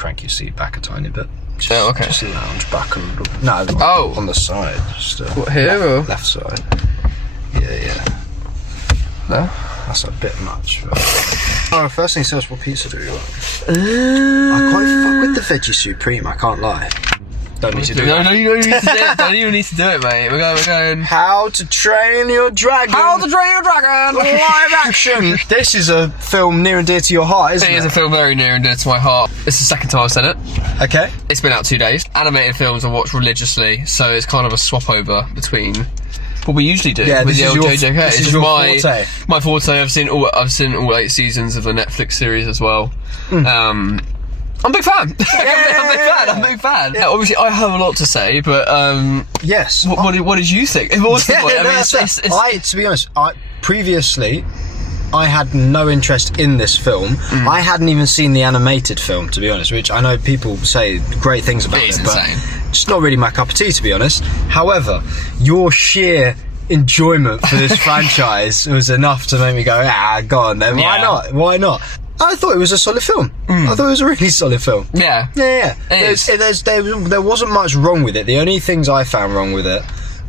crank your seat back a tiny bit. Okay. Just lounge back a little. No, on the side. Just, what, here or? Left side. Yeah. No? That's a bit much. First thing first, what pizza do you want? I quite fuck with the veggie supreme, I can't lie. Don't need to do it. No, you don't need to do it. Don't even need to do it, mate. We're going. How to Train Your Dragon. Live action. This is a film near and dear to your heart, isn't it? It is a film very near and dear to my heart. It's the second time I've seen it. Okay. It's been out 2 days. Animated films I watch religiously, so it's kind of a swap over between what we usually do with the old JJK. This is your forte. My forte. I've seen all 8 seasons of the Netflix series as well. I'm a big fan. I'm a big fan. Yeah, obviously, I have a lot to say, but yes. What did you think? What's the point? To be honest, previously I had no interest in this film. I hadn't even seen the animated film, to be honest, which I know people say great things about it, but it's not really my cup of tea, to be honest. However, your sheer enjoyment for this franchise was enough to make me go, go on then. Why not? I thought it was a solid film. I thought it was a really solid film. Yeah. There wasn't much wrong with it. The only things I found wrong with it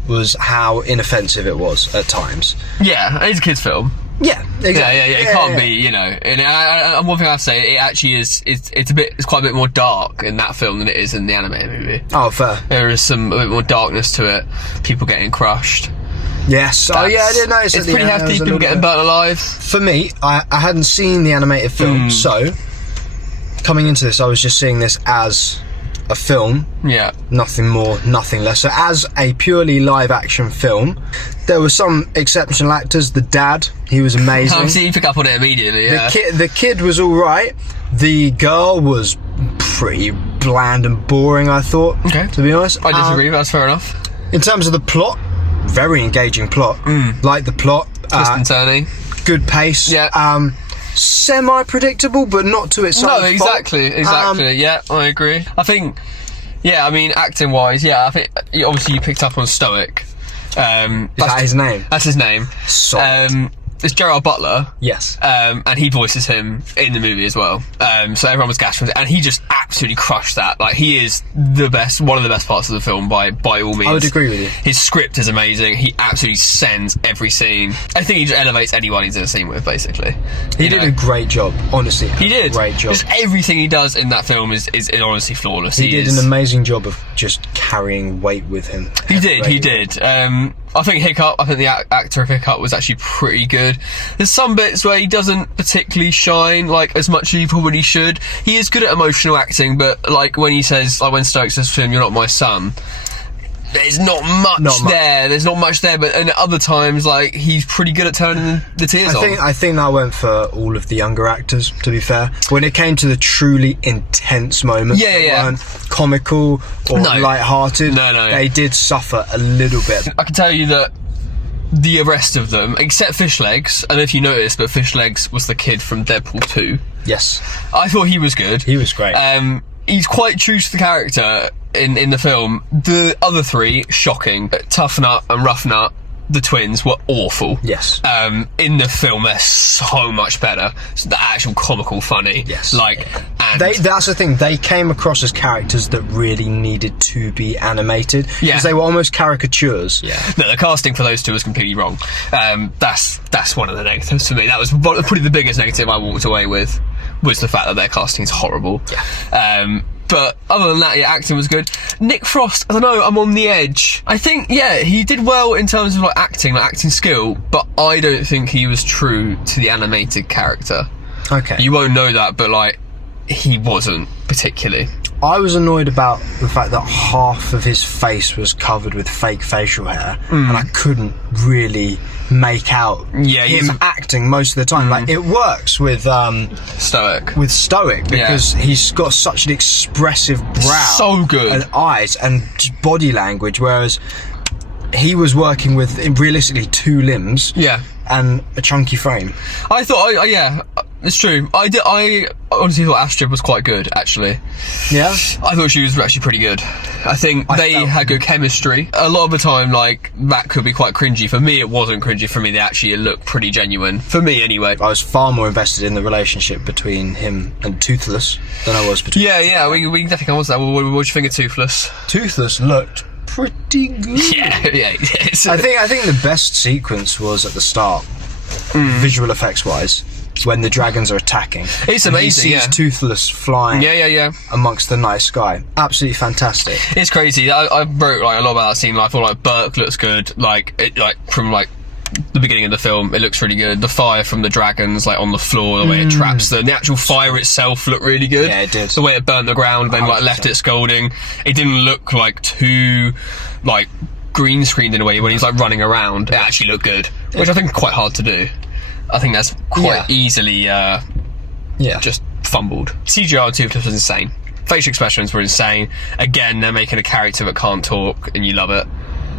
was how inoffensive it was at times. Yeah, it's a kid's film. Yeah, exactly. Yeah. It can't be, you know. And one thing I say, it actually is. It's quite a bit more dark in that film than it is in the animated movie. Oh, fair. There is a bit more darkness to it. People getting crushed. Yes. I didn't notice. It's pretty hefty. People getting burnt alive. For me, I hadn't seen the animated film, so coming into this, I was just seeing this as a film. Yeah. Nothing more, nothing less. So as a purely live action film, there were some exceptional actors. The dad, he was amazing. Obviously, you pick up on it immediately. Yeah. The kid was all right. The girl was pretty bland and boring, I thought. Okay. To be honest, I disagree. But that's fair enough. In terms of the plot, very engaging plot. Like the plot. Twist and turning. Good pace. Yeah. Semi-predictable, but not to its own fault. No, exactly. Yeah, I agree. I think, acting-wise, I think obviously you picked up on Stoic. Is that his name? That's his name. It's Gerard Butler. Yes. And he voices him in the movie as well. So everyone was gassed from it, and he just absolutely crushed that. Like, he is the best, one of the best parts of the film by all means. I would agree with you. His script is amazing. He absolutely sends every scene. I think he just elevates anyone he's in a scene with, basically. He did a great job, honestly. He did. Great job. Just everything he does in that film is honestly flawless. He did an amazing job of just carrying weight with him. He did. I think the actor of Hiccup was actually pretty good. There's some bits where he doesn't particularly shine like as much as he probably should. He is good at emotional acting, but like when he says, like when Stokes says to him, "You're not my son," there's not much there. There's not much there, but at other times, like, he's pretty good at turning the tears on. I think that went for all of the younger actors, to be fair. When it came to the truly intense moments that weren't comical or light-hearted, they did suffer a little bit. I can tell you that the rest of them, except Fishlegs, and if you noticed, but Fishlegs was the kid from Deadpool 2. Yes. I thought he was good. He was great. He's quite true to the character in the film. The other three, shocking. Tough Nut and Rough Nut, the twins, were awful. Yes. In the film, they're so much better. It's the actual comical funny. Yes. That's the thing. They came across as characters that really needed to be animated. Yeah. Because they were almost caricatures. Yeah. No, the casting for those two was completely wrong. That's one of the negatives for me. That was probably the biggest negative I walked away with, was the fact that their casting's horrible. Yeah. But other than that, acting was good. Nick Frost, I don't know, I'm on the edge. I think, he did well in terms of acting skill, but I don't think he was true to the animated character. Okay. You won't know that, but he wasn't particularly. I was annoyed about the fact that half of his face was covered with fake facial hair, and I couldn't really make out him acting most of the time. Like, it works with Stoic. With Stoic, because he's got such an expressive brow, so good, and eyes and body language, whereas he was working with realistically 2 limbs, and a chunky frame. I thought, it's true. I honestly thought Astrid was quite good, actually. Yeah? I thought she was actually pretty good. I think they had good chemistry. A lot of the time, like, that could be quite cringy. For me, it wasn't cringy. For me, it looked pretty genuine. For me, anyway. I was far more invested in the relationship between him and Toothless than I was between... Yeah, we definitely come on to that. What do you think of Toothless? Toothless looked pretty good. Yeah. I think the best sequence was at the start, visual effects wise, when the dragons are attacking. It's amazing. He sees Toothless flying. Yeah. Amongst the night sky. Absolutely fantastic. It's crazy. I wrote like a lot about that scene. I thought like Burke looks good. From the beginning of the film, it looks really good. The fire from the dragons, like on the floor, the way it traps them. The actual fire itself looked really good. Yeah, it did. The way it burnt the ground, then like left it scalding. It didn't look like too like green screened in a way when he's like running around. It actually looked good, which I think is quite hard to do. I think that's quite easily just fumbled. CGI on Toothless was insane. Facial expressions were insane. Again, they're making a character that can't talk, and you love it.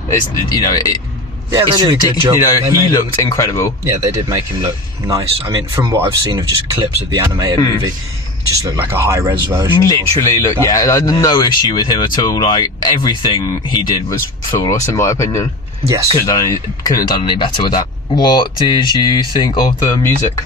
It's Yeah, they did a good job. He looked incredible. Yeah, they did make him look nice. I mean, from what I've seen of just clips of the animated movie, it just looked like a high-res version. Literally, no issue with him at all. Like, everything he did was flawless, in my opinion. Yes. Couldn't have done any better with that. What did you think of the music?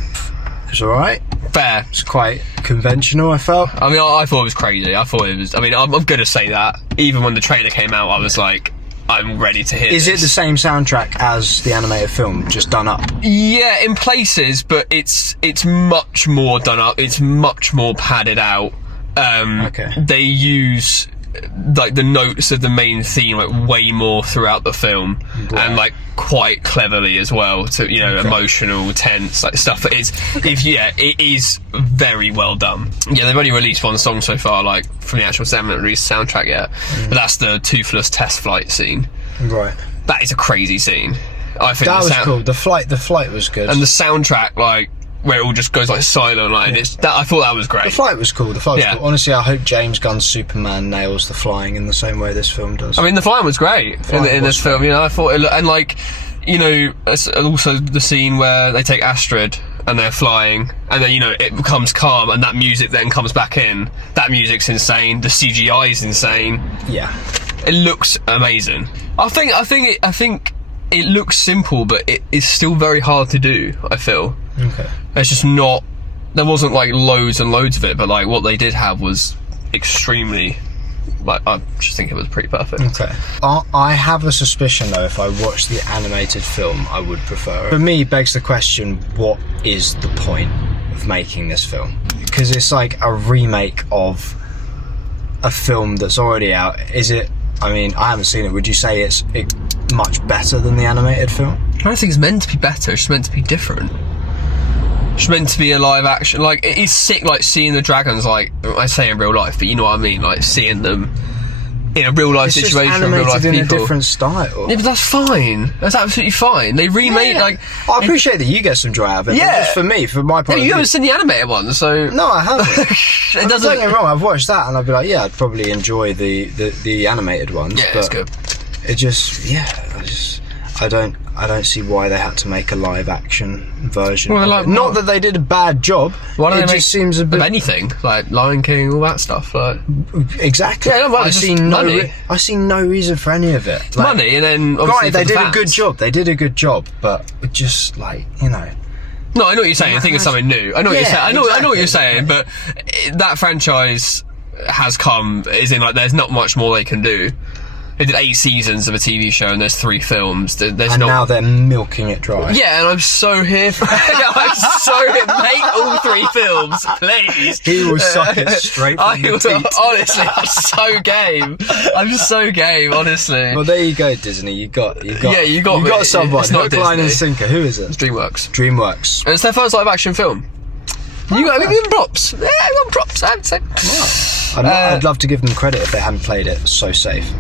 It was alright. Fair. It's quite conventional, I felt. I mean, I thought it was crazy. I'm going to say that. Even when the trailer came out, I was like, I'm ready to hear Is it the same soundtrack as the animated film, just done up? Yeah, in places, but it's much more done up. It's much more padded out. Okay. They use like the notes of the main theme like way more throughout the film, and like quite cleverly as well. To emotional, tense like stuff. That is, it is very well done. Yeah, they've only released one song so far, like from the actual released soundtrack yet. But that's the Toothless test flight scene. Right. That is a crazy scene. I think that was cool. The flight was good, and the soundtrack, like where it all just goes like silent, like and I thought that was great. The flight was cool. Cool. Honestly, I hope James Gunn's Superman nails the flying in the same way this film does. I mean, the flying was great in this film. I thought it looked, and like also the scene where they take Astrid and they're flying, and then it becomes calm, and that music then comes back in. That music's insane. The CGI is insane. Yeah, it looks amazing. I think it looks simple, but it is still very hard to do. I feel. Okay. It's just not. There wasn't like loads and loads of it, but like what they did have was extremely. Like I just think it was pretty perfect. Okay. I have a suspicion though, if I watch the animated film, I would prefer it. For me, begs the question: what is the point of making this film? Because it's like a remake of a film that's already out. Is it? I mean, I haven't seen it. Would you say it's much better than the animated film? I don't think it's meant to be better. It's meant to be different. It's meant to be a live action. Like, it is sick, like, seeing the dragons, like, I say in real life, but you know what I mean? Like, seeing them in a real life situation, just real life in people. A different style. Yeah, but that's fine. That's absolutely fine. They remade, like... I appreciate that you get some joy out of it. Yeah. But just for me, for my point of view... You haven't seen the animated one, so... No, I haven't. It doesn't... Don't get me wrong, I've watched that, and I'd be like, yeah, I'd probably enjoy the animated ones. Yeah, but it's good. It just... I don't see why they had to make a live action version. Well, not that they did a bad job. Why don't it they just seems a bit of anything like Lion King, all that stuff. Like exactly. Yeah, I see no reason for any of it. Like, money, and then right, they did a good job. They did a good job, but just like No, I know what you're saying. I think it's something new. I know what you're saying. I know what you're saying, but that franchise has come. Is in like there's not much more they can do. They did 8 seasons of a TV show and there's 3 films. Now they're milking it dry. Yeah, and I'm so here for it. I'm so here. Make all 3 films, please. He will suck it straight from the teeth. Honestly, I'm so game. I'm just so game, honestly. Well, there you go, Disney. You got someone. It's not Hook, line and Disney. sinker. Who is it? It's DreamWorks. DreamWorks. And it's their first live action film. You got give them props. Yeah, I got props. I'd say. Wow. I'd love to give them credit if they hadn't played it so safe.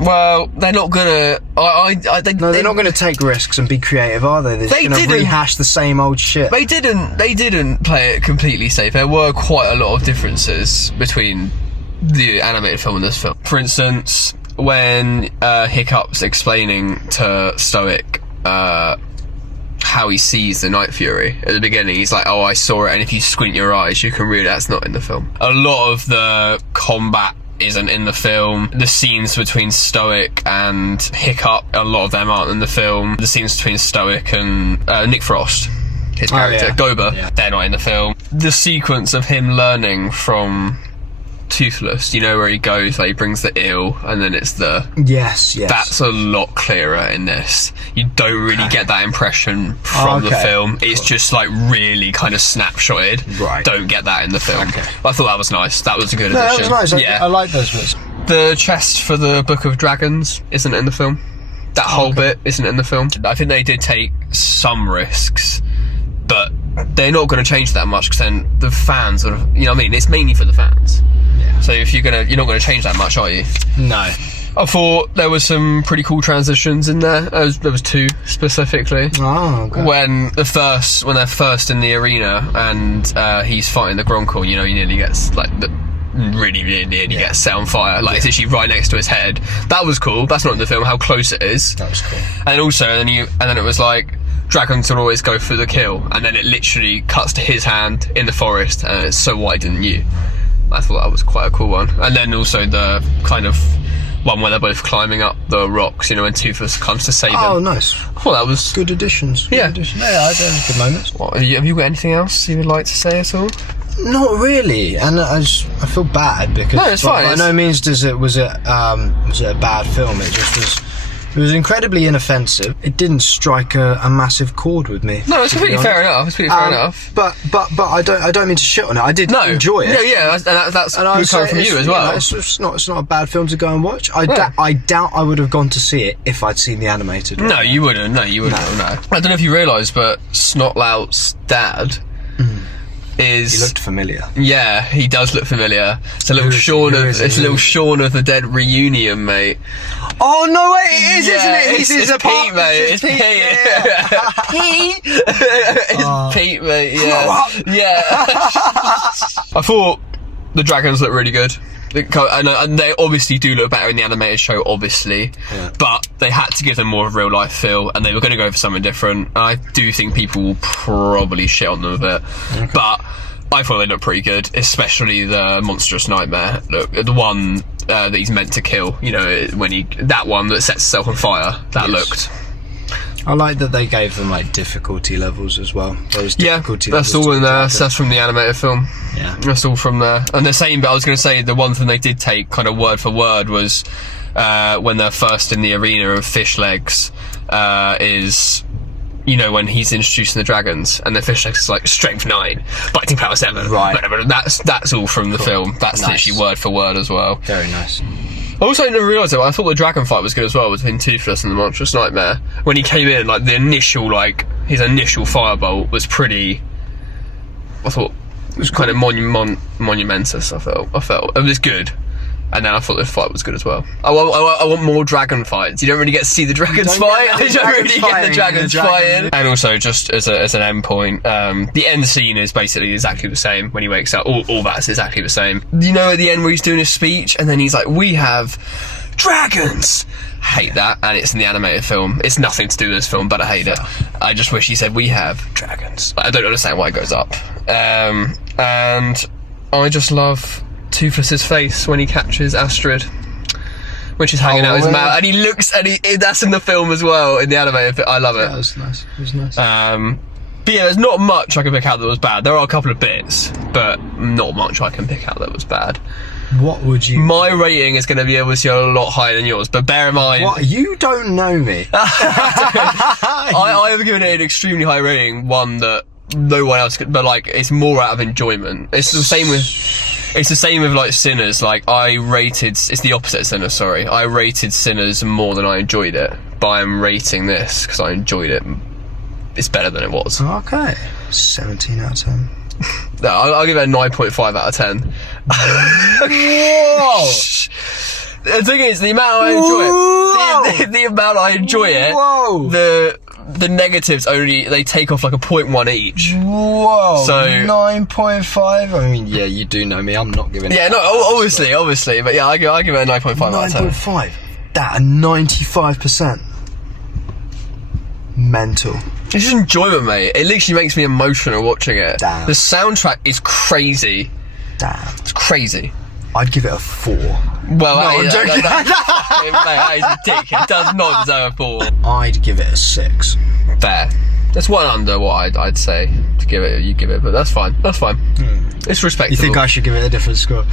Well, they're not gonna. They're not gonna take risks and be creative, are they? They're just gonna rehash the same old shit. They didn't play it completely safe. There were quite a lot of differences between the animated film and this film. For instance, when Hiccup's explaining to Stoic how he sees the Night Fury at the beginning. He's like, oh, I saw it, and if you squint your eyes you can read that's not in the film. A lot of the combat isn't in the film. The scenes between Stoic and Hiccup, a lot of them aren't in the film. The scenes between Stoic and Nick Frost, his character, Goba, they're not in the film. The sequence of him learning from Toothless, you know, where he goes, like he brings the eel and then it's the... Yes. That's a lot clearer in this. You don't really get that impression from the film. It's just like really kind of snapshotted. Right. Don't get that in the film. Okay. I thought that was nice. That was a good addition. That was nice. Yeah. I like those bits. The chest for the Book of Dragons isn't in the film. That whole bit isn't in the film. I think they did take some risks, but they're not going to change that much because then the fans are, you know what I mean? It's mainly for the fans. So if you're not going to change that much, are you? No. I thought there was some pretty cool transitions in there. There was two specifically. Oh, okay. When they're first in the arena and he's fighting the Gronkle, you know, he nearly gets like really nearly gets set on fire. Like it's actually right next to his head. That was cool. That's not in the film. How close it is. That was cool. And also, and then it was like, dragons will always go for the kill, and then it literally cuts to his hand in the forest, and it's so why didn't you? I thought that was quite a cool one. And then also the kind of one where they're both climbing up the rocks, you know, when Toothless comes to save him. Oh, nice. I thought that was... Good additions. Yeah. There was good moments. What, have you got anything else you would like to say at all? Not really, and I feel bad because no, it's fine. By no means was it a bad film. It was incredibly inoffensive. It didn't strike a massive chord with me. No, it's completely fair enough. It's completely fair enough. But I don't mean to shit on it. I did enjoy it. Yeah, and that's good coming from you as well. You know, it's not a bad film to go and watch. I doubt I would have gone to see it if I'd seen the animated one. No, you wouldn't. No. I don't know if you realise, but Snotlout's dad He looked familiar. Yeah, he does look familiar. It's a little Shaun of the Dead reunion, mate. Oh no, it is, isn't it? It's Pete, mate. It's Pete. Pete. It's Pete, mate. Yeah. I thought the dragons look really good. And they obviously do look better in the animated show, obviously, but they had to give them more of a real life feel, and they were going to go for something different. I do think people will probably shit on them a bit, but I thought they looked pretty good, especially the monstrous nightmare. Look, the one that he's meant to kill, you know, that one that sets itself on fire, that looked... I like that they gave them like difficulty levels as well. That's all in there. So that's from the animated film. Yeah, that's all from there. And the same, but I was going to say the one thing they did take kind of word for word was when they're first in the arena of fish legs, is, you know, when he's introducing the dragons and the fish legs is like strength 9, biting power 7. Right. That's all from the film. That's literally word for word as well. Very nice. I also didn't realise it, but I thought the dragon fight was good as well between Toothless and the Monstrous Nightmare. When he came in, like, his initial firebolt was pretty... I thought it was kind of monumentous, I felt. It was good. And then I thought the fight was good as well. I want more dragon fights. You don't really get to see the dragons fight. I don't really get the dragons fighting. And also, just as an end point, the end scene is basically exactly the same when he wakes up. All that's exactly the same. You know, at the end where he's doing his speech, and then he's like, "We have dragons." Hate that, and it's in the animated film. It's nothing to do with this film, but I hate it. I just wish he said, "We have dragons." I don't understand why it goes up. And I just love Toothless's face when he catches Astrid, when she's hanging out his mouth, and he looks, and that's in the film as well, in the animated. I love it. That was nice. It was nice. But yeah, there's not much I can pick out that was bad. There are a couple of bits, but not much I can pick out that was bad. What would you... My rating is going to be obviously a lot higher than yours, but bear in mind... What? You don't know me. I have given it an extremely high rating, one that no one else could, but like, it's more out of enjoyment. It's the same with like Sinners. Like, it's the opposite of Sinners, sorry. I rated Sinners more than I enjoyed it, but I'm rating this because I enjoyed it. It's better than it was. Okay. 17 out of 10. No, I'll give it a 9.5 out of 10. Whoa! The thing is, the amount I enjoy it, the amount I enjoy it, the negatives only, they take off like a 0.1 each. Whoa! So 9.5. I mean, yeah, you do know me. I'm not giving it. Yeah, no, obviously, but yeah, I give it a 9.5 out of 10. 9.5. That 95%. Mental. It's just enjoyment, mate. It literally makes me emotional watching it. Damn. The soundtrack is crazy. Damn. It's crazy. I'd give it a 4. Well, I'm joking. That is ridiculous. It does not deserve a 4. I'd give it a 6. Fair. That's one under what I'd say to give it. You give it, but that's fine. That's fine. It's respectable. You think I should give it a different score?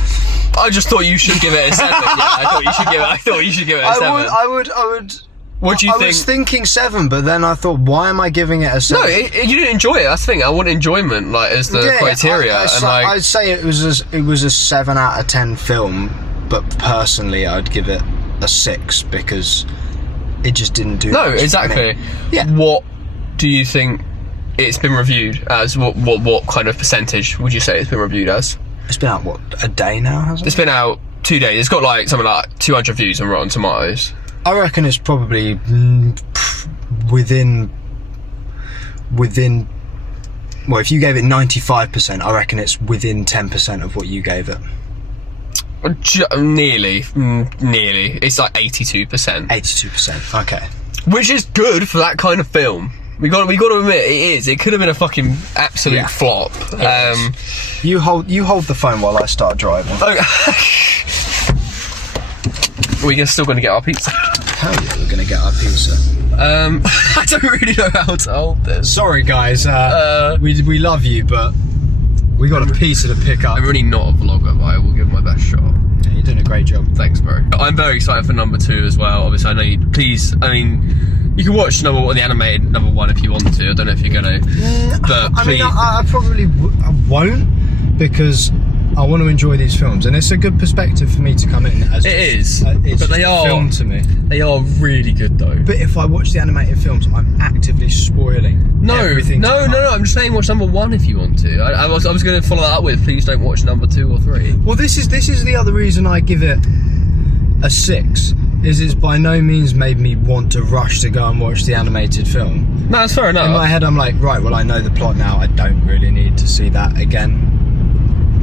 I just thought you should give it a 7. Yeah, I thought you should give it a 7. I would. What do you think? I was thinking 7, but then I thought, why am I giving it a 7? No, you didn't enjoy it. That's the thing. I want enjoyment, like, as the criteria. I'd say it was a 7 out of 10 film, but personally, I'd give it a 6 because it just didn't do. No, much exactly. for me. Yeah. What do you think it's been reviewed as? What kind of percentage would you say it's been reviewed as? It's been out what, a day now, hasn't it? It's been out 2 days. It's got like something like 200 views on Rotten Tomatoes. I reckon it's probably within. Well, if you gave it 95%, I reckon it's within 10% of what you gave it. Nearly. It's like 82%. 82%. Okay. Which is good for that kind of film. We got to admit it is. It could have been a fucking absolute flop. You hold the phone while I start driving. Okay. We're still going to get our pizza. Hell yeah, we're going to get our pizza. I don't really know how to hold this. Sorry, guys. We love you, but we got a pizza to pick up. I'm really not a vlogger, but I will give my best shot. Yeah, you're doing a great job. Thanks, bro. I'm very excited for number 2 as well. Obviously, I know you. Please, I mean, you can watch the animated number 1 if you want to. I don't know if you're going to. But please. I probably won't, because I want to enjoy these films, and it's a good perspective for me to come in. As it is, it's but they are film to me. They are really good though. But if I watch the animated films, I'm actively spoiling everything. No. I'm just saying watch number 1 if you want to. I was going to follow that up with please don't watch number 2 or 3. Well, this is the other reason I give it a 6. Is it's by no means made me want to rush to go and watch the animated film. No, that's fair enough. In my head, I'm like, right, well, I know the plot now. I don't really need to see that again.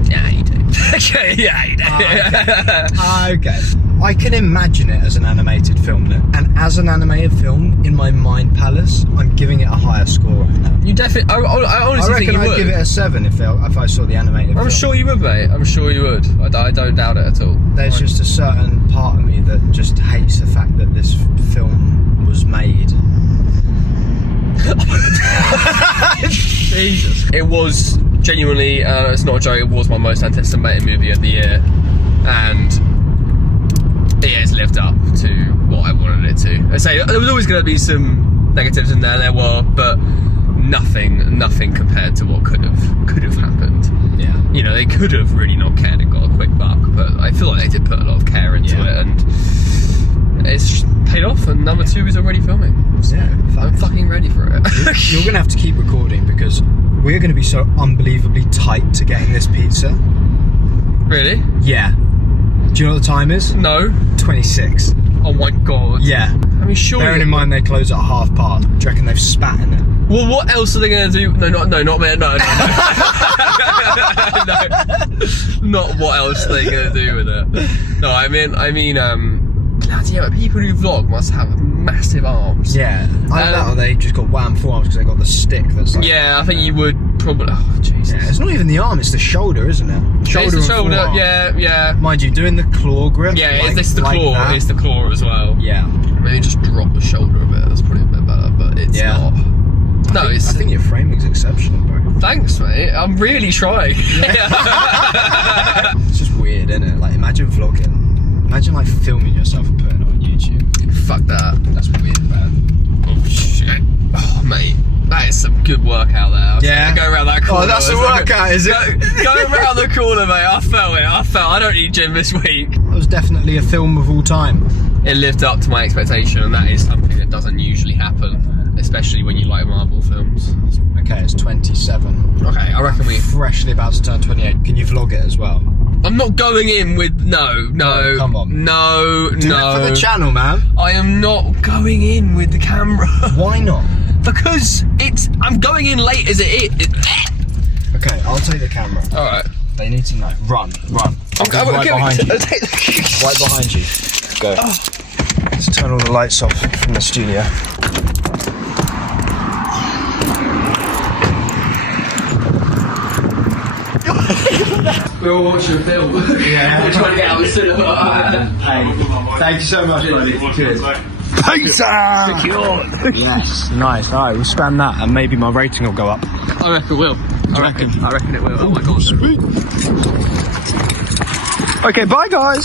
Yeah, you do. Okay, yeah, you do. Okay. I can imagine it as an animated film, and as an animated film in my mind palace, I'm giving it a higher score right now. You definitely. I honestly think you would. I'd give it a 7 if I saw the animated film. I'm sure you would, mate. I'm sure you would. I don't doubt it at all. There's just a certain part of me that just hates the fact that this film was made. Jesus. It was genuinely, it's not a joke, it was my most anticipated movie of the year, and it has lived up to what I wanted it to. I say there was always going to be some negatives in there were, but nothing compared to what could have happened. Yeah. You know, they could have really not cared and got a quick buck, but I feel like they did put a lot of care into it, and it's paid off, and number 2 is already filming. So yeah, I'm fucking ready for it. You're going to have to keep recording because we're going to be so unbelievably tight to getting this pizza. Really? Yeah. Do you know what the time is? No. 26. Oh my god. Yeah. I mean, surely. Bearing in mind they close at 1:30. Do you reckon they've spat in it? Well, what else are they going to do? No, not me. No. Not what else are they going to do with it. No, I mean, bloody hell, people who vlog must have massive arms. Yeah. Either that or they just got wham forearms because they got the stick that's like... Yeah, I think you would probably... Oh, Jesus. Yeah, it's not even the arm, it's the shoulder, isn't it? Shoulder and shoulder, forearm. yeah. Mind you, doing the claw grip... Yeah, like, it's the claw. That. It's the claw as well. Yeah. Maybe just drop the shoulder a bit. That's probably a bit better, but it's not. No, I think your framing's exceptional, bro. Thanks, mate. I'm really trying. It's just weird, isn't it? Like, imagine vlogging. Imagine, like, filming yourself and putting it on YouTube. Fuck that. That's weird, man. Oh, shit. Oh, mate. That is some good work out there. Yeah. Go around that corner. Oh, that's a workout, is it? Go around the corner, mate. I felt it. I don't need gym this week. It was definitely a film of all time. It lived up to my expectation, and that is something that doesn't usually happen, especially when you like Marvel films. Okay, it's 27. Okay, I reckon we... Freshly about to turn 28. Can you vlog it as well? I'm not going in with... No. Oh, come on. No. Do it for the channel, man. I am not going in with the camera. Why not? Because I'm going in late as it is. Okay, I'll take the camera. Alright. They need to know. Run. I'm right behind you. Right behind you. Go. Let's turn all the lights off from the studio. We're all watching a film. Yeah. We're trying to get out of the cinema. Hey, thank you so much, buddy. Cheers. Pizza! Secure. Yes, nice. All right, we'll spam that, and maybe my rating will go up. I reckon it will. I reckon it will. Oh my god. Okay, bye guys.